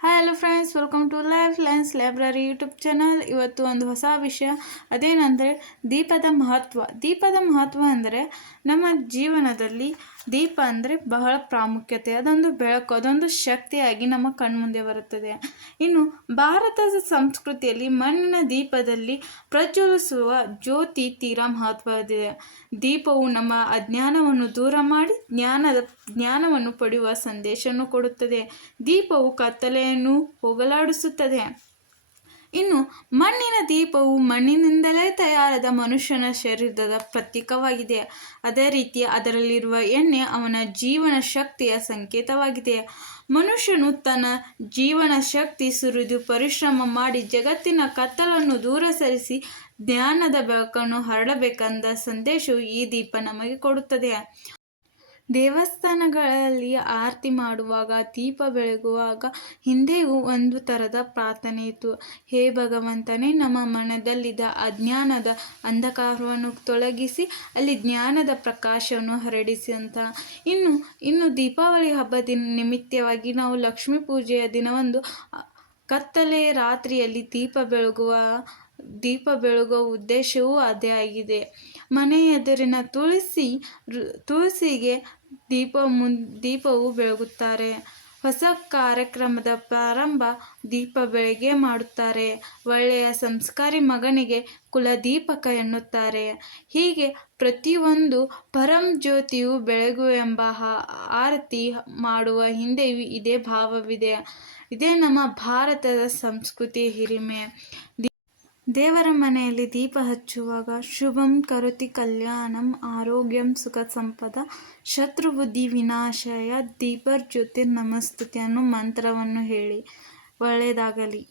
Hi hello friends, welcome to Life Lines Library YouTube channel. ಇವತ್ತು ಒಂದು ಹೊಸ ವಿಷಯ, ಅದೇನೆಂದರೆ ದೀಪದ ಮಹತ್ವ ಅಂದರೆ ನಮ್ಮ ಜೀವನದಲ್ಲಿ ದೀಪ ಅಂದರೆ ಬಹಳ ಪ್ರಾಮುಖ್ಯತೆ. ಅದೊಂದು ಬೆಳಕು, ಅದೊಂದು ಶಕ್ತಿಯಾಗಿ ನಮ್ಮ ಕಣ್ಮುಂದೆ ಬರುತ್ತದೆ. ಇನ್ನು ಭಾರತದ ಸಂಸ್ಕೃತಿಯಲ್ಲಿ ಮಣ್ಣಿನ ದೀಪದಲ್ಲಿ ಪ್ರಜ್ವಲಿಸುವ ಜ್ಯೋತಿ ತೀರಾ ಮಹತ್ವದಿದೆ. ದೀಪವು ನಮ್ಮ ಅಜ್ಞಾನವನ್ನು ದೂರ ಮಾಡಿ ಜ್ಞಾನವನ್ನು ಪಡೆಯುವ ಸಂದೇಶವನ್ನು ಕೊಡುತ್ತದೆ. ದೀಪವು ಕತ್ತಲೆಯನ್ನು ಹೋಗಲಾಡಿಸುತ್ತದೆ. ಇನ್ನು ಮಣ್ಣಿನ ದೀಪವು ಮಣ್ಣಿನಿಂದಲೇ ತಯಾರಾದ ಮನುಷ್ಯನ ಶರೀರದ ಪ್ರತೀಕವಾಗಿದೆ. ಅದೇ ರೀತಿ ಅದರಲ್ಲಿರುವ ಎಣ್ಣೆ ಅವನ ಜೀವನ ಶಕ್ತಿಯ ಸಂಕೇತವಾಗಿದೆ. ಮನುಷ್ಯನು ತನ್ನ ಜೀವನ ಶಕ್ತಿ ಸುರಿದು ಪರಿಶ್ರಮ ಮಾಡಿ ಜಗತ್ತಿನ ಕತ್ತಲನ್ನು ದೂರ ಸರಿಸಿ ಜ್ಞಾನದ ಬೆಳಕನ್ನು ಹರಡಬೇಕೆಂದ ಸಂದೇಶವು ಈ ದೀಪ ನಮಗೆ ಕೊಡುತ್ತದೆ. ದೇವಸ್ಥಾನಗಳಲ್ಲಿ ಆರತಿ ಮಾಡುವಾಗ, ದೀಪ ಬೆಳಗುವಾಗ ಹಿಂದೆಯೂ ಒಂದು ಥರದ ಪ್ರಾರ್ಥನೆ ಇತ್ತು. ಹೇ ಭಗವಂತನೇ, ನಮ್ಮ ಮನದಲ್ಲಿದ್ದ ಅಜ್ಞಾನದ ಅಂಧಕಾರವನ್ನು ತೊಲಗಿಸಿ ಅಲ್ಲಿ ಜ್ಞಾನದ ಪ್ರಕಾಶವನ್ನು ಹರಡಿಸಿ ಅಂತ. ಇನ್ನು ದೀಪಾವಳಿ ಹಬ್ಬದ ನಿಮಿತ್ತವಾಗಿ ನಾವು ಲಕ್ಷ್ಮೀ ಪೂಜೆಯ ದಿನವಂದು ಕತ್ತಲೆ ರಾತ್ರಿಯಲ್ಲಿ ದೀಪ ಬೆಳಗುವ ಉದ್ದೇಶವೂ ಅದೇ ಆಗಿದೆ. ಮನೆ ಎದುರಿನ ತುಳಸಿಗೆ ದೀಪವು ಬೆಳಗುತ್ತಾರೆ. ಹೊಸ ಕಾರ್ಯಕ್ರಮದ ಪ್ರಾರಂಭ ದೀಪ ಬೆಳಗ್ಗೆ ಮಾಡುತ್ತಾರೆ. ಒಳ್ಳೆಯ ಸಂಸ್ಕಾರಿ ಮಗನಿಗೆ ಕುಲದೀಪಕ ಎನ್ನುತ್ತಾರೆ. ಹೀಗೆ ಪ್ರತಿಯೊಂದು ಪರಂ ಜ್ಯೋತಿಯು ಬೆಳಗುವೆಂಬ ಆರತಿ ಮಾಡುವ ಹಿಂದೆಯೂ ಇದೇ ಭಾವವಿದೆ. ಇದೇ ನಮ್ಮ ಭಾರತದ ಸಂಸ್ಕೃತಿ ಹಿರಿಮೆ. ದೇವರ ಮನೆಯಲ್ಲಿ ದೀಪ ಹಚ್ಚುವಾಗ ಶುಭಂ ಕರೋತಿ ಕಲ್ಯಾಣಂ ಆರೋಗ್ಯಂ ಸುಖ ಸಂಪದ ಶತ್ರುಬುದ್ಧಿ ವಿನಾಶಾಯ ದೀಪಜ್ಯೋತಿರ್ ನಮಸ್ತುತೆ ಅನ್ನೋ ಮಂತ್ರವನ್ನು ಹೇಳಿ. ಒಳ್ಳೆಯದಾಗಲಿ.